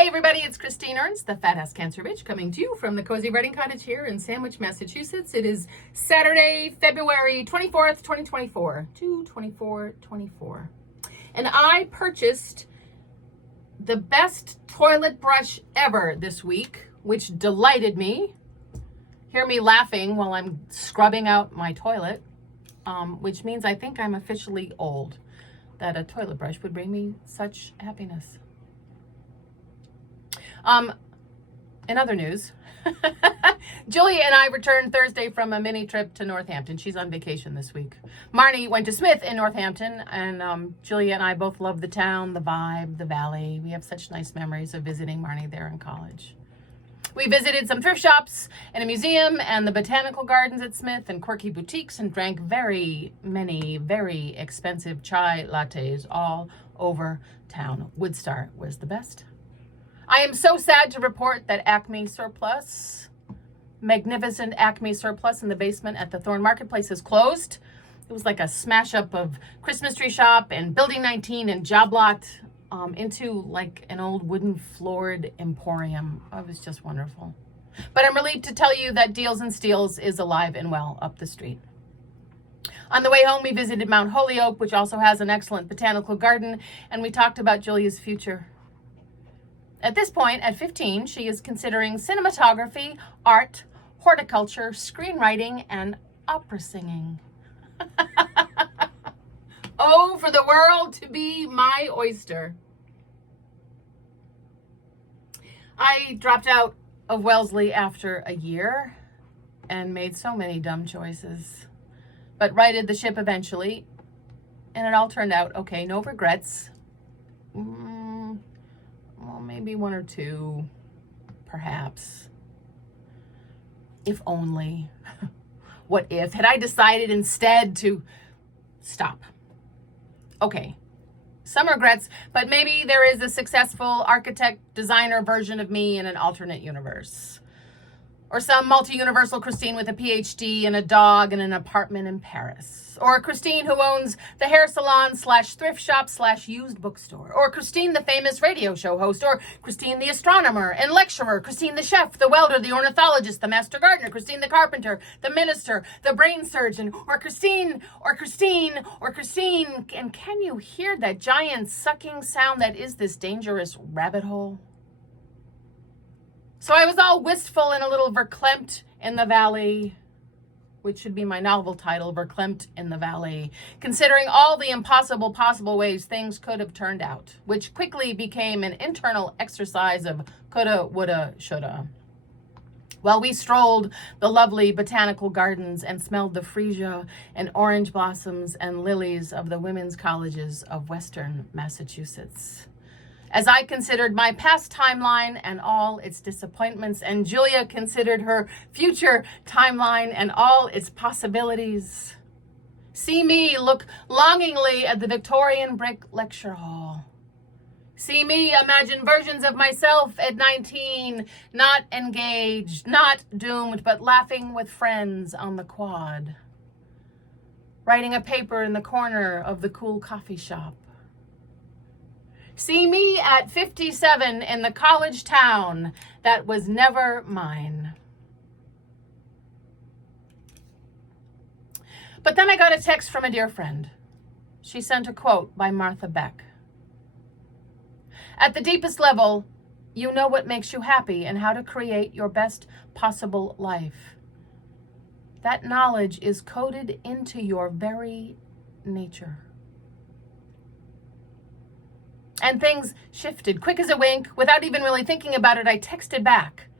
Hey everybody, it's Christine Ernst, the Fat Ass Cancer Bitch, coming to you from the Cozy Writing Cottage here in Sandwich, Massachusetts. It is Saturday, February 24th, 2024, 2/24/24. And I purchased the best toilet brush ever this week, which delighted me. Hear me laughing while I'm scrubbing out my toilet, which means I think I'm officially old, that a toilet brush would bring me such happiness. In other news, Julia and I returned Thursday from a mini trip to Northampton. She's on vacation this week. Marnie went to Smith in Northampton, and Julia and I both love the town, the vibe, the valley. We have such nice memories of visiting Marnie there in college. We visited some thrift shops and a museum and the botanical gardens at Smith and quirky boutiques and drank very many, very expensive chai lattes all over town. Woodstar was the best. I am so sad to report that Acme Surplus, magnificent Acme Surplus in the basement at the Thorn Marketplace is closed. It was like a smash up of Christmas Tree Shop and Building 19 and Job Lot into like an old wooden floored emporium. It was just wonderful. But I'm relieved to tell you that Deals and Steals is alive and well up the street. On the way home, we visited Mount Holyoke, which also has an excellent botanical garden, and we talked about Julia's future. At this point, at 15, she is considering cinematography, art, horticulture, screenwriting, and opera singing. Oh, for the world to be my oyster. I dropped out of Wellesley after a year and made so many dumb choices, but righted the ship eventually, and it all turned out okay. No regrets. Well, maybe one or two, perhaps. If only. What if? Had I decided instead to stop? Okay, some regrets, but maybe there is a successful architect, designer version of me in an alternate universe. Or some multi-universal Christine with a PhD and a dog and an apartment in Paris. Or Christine who owns the hair salon / thrift shop / used bookstore. Or Christine the famous radio show host. Or Christine the astronomer and lecturer. Christine the chef, the welder, the ornithologist, the master gardener. Christine the carpenter, the minister, the brain surgeon. Or Christine. And can you hear that giant sucking sound that is this dangerous rabbit hole? So I was all wistful and a little verklempt in the valley, which should be my novel title, Verklempt in the Valley, considering all the impossible possible ways things could have turned out, which quickly became an internal exercise of coulda, woulda, shoulda. While we strolled the lovely botanical gardens and smelled the freesia and orange blossoms and lilies of the women's colleges of Western Massachusetts. As I considered my past timeline and all its disappointments, and Julia considered her future timeline and all its possibilities. See me look longingly at the Victorian brick lecture hall. See me imagine versions of myself at 19, not engaged, not doomed, but laughing with friends on the quad. Writing a paper in the corner of the cool coffee shop. See me at 57 in the college town that was never mine. But then I got a text from a dear friend. She sent a quote by Martha Beck. At the deepest level, you know what makes you happy and how to create your best possible life. That knowledge is coded into your very nature. And things shifted quick as a wink. Without even really thinking about it, I texted back.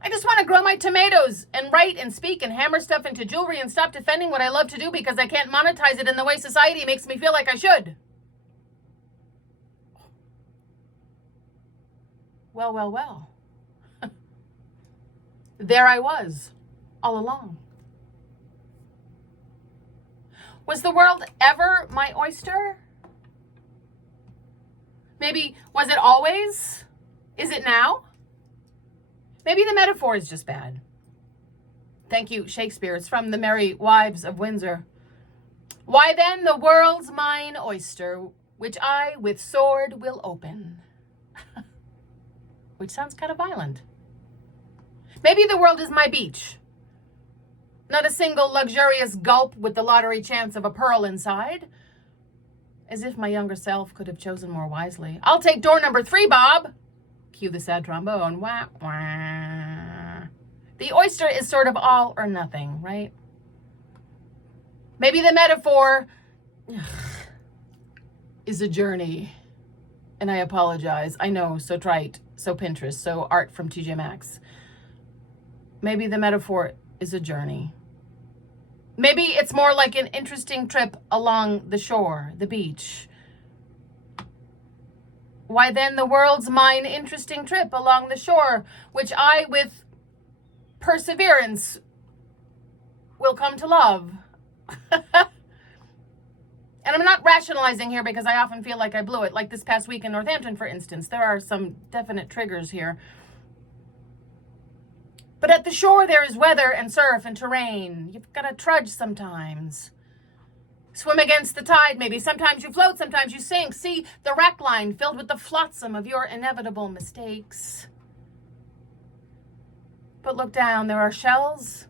I just want to grow my tomatoes and write and speak and hammer stuff into jewelry and stop defending what I love to do because I can't monetize it in the way society makes me feel like I should. Well. There I was, all along. Was the world ever my oyster? Maybe, was it always? Is it now? Maybe the metaphor is just bad. Thank you, Shakespeare. It's from The Merry Wives of Windsor. Why then the world's mine oyster, which I with sword will open. which sounds kind of violent. Maybe the world is my beach. Not a single luxurious gulp with the lottery chance of a pearl inside. As if my younger self could have chosen more wisely. I'll take door number 3, Bob. Cue the sad trombone. Wah, wah. The oyster is sort of all or nothing, right? Maybe the metaphor is a journey. And I apologize. I know, so trite, so Pinterest, so art from TJ Maxx. Maybe the metaphor is a journey. Maybe it's more like an interesting trip along the shore, the beach. Why then the world's mine interesting trip along the shore, which I with perseverance will come to love. And I'm not rationalizing here because I often feel like I blew it. Like this past week in Northampton, for instance, there are some definite triggers here. But at the shore, there is weather and surf and terrain. You've got to trudge sometimes. Swim against the tide, maybe. Sometimes you float, sometimes you sink. See the wreck line filled with the flotsam of your inevitable mistakes. But look down, there are shells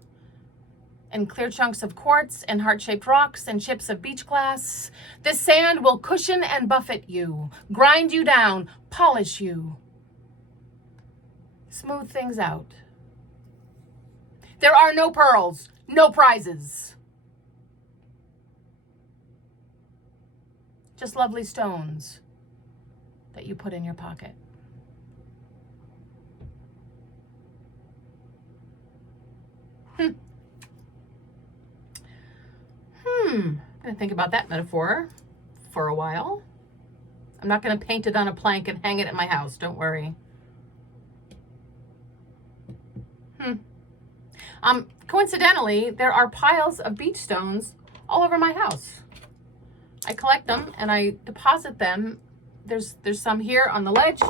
and clear chunks of quartz and heart-shaped rocks and chips of beach glass. This sand will cushion and buffet you, grind you down, polish you, smooth things out. There are no pearls, no prizes. Just lovely stones that you put in your pocket. I'm going to think about that metaphor for a while. I'm not going to paint it on a plank and hang it at my house. Don't worry. Coincidentally, there are piles of beach stones all over my house. I collect them and I deposit them. There's some here on the ledge.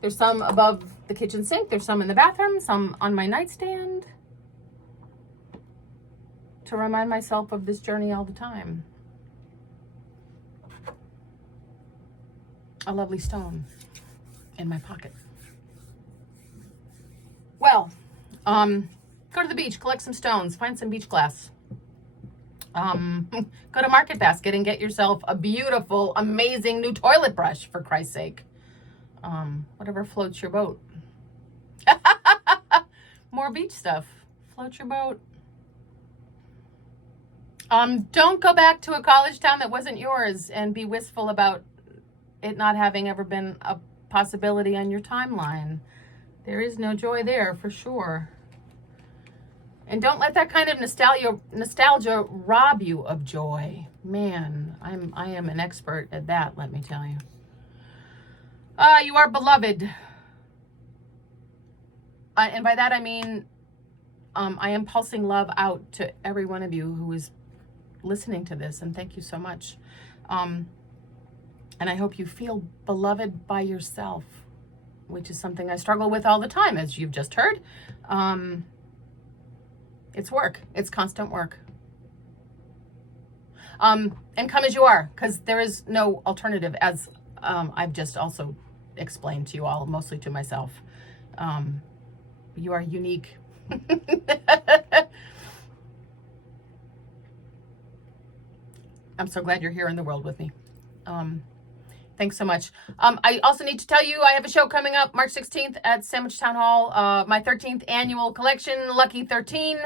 There's some above the kitchen sink. There's some in the bathroom, some on my nightstand. To remind myself of this journey all the time. A lovely stone in my pocket. Well, go to the beach, collect some stones, find some beach glass. Go to Market Basket and get yourself a beautiful, amazing new toilet brush, for Christ's sake. Whatever floats your boat. More beach stuff. Float your boat. Don't go back to a college town that wasn't yours and be wistful about it not having ever been a possibility on your timeline. There is no joy there, for sure. And don't let that kind of nostalgia rob you of joy. Man, I am an expert at that, let me tell you. You are beloved. And by that I mean, I am pulsing love out to every one of you who is listening to this, and thank you so much. And I hope you feel beloved by yourself, which is something I struggle with all the time, as you've just heard. It's work. It's constant work. And come as you are, because there is no alternative, as I've just also explained to you all, mostly to myself. You are unique. I'm so glad you're here in the world with me. Thanks so much. I also need to tell you, I have a show coming up March 16th at Sandwich Town Hall, my 13th annual collection, Lucky 13.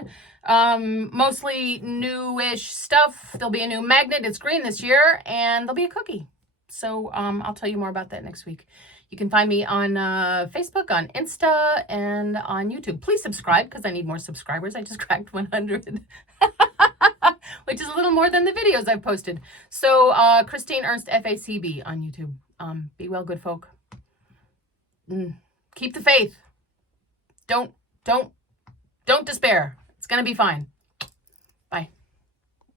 Mostly newish stuff. There'll be a new magnet. It's green this year, and there'll be a cookie. So I'll tell you more about that next week. You can find me on Facebook, on Insta, and on YouTube. Please subscribe, because I need more subscribers. I just cracked 100. Which is a little more than the videos I've posted. So, Christine Ernst, FACB on YouTube. Be well, good folk. Keep the faith. Don't despair. It's going to be fine. Bye.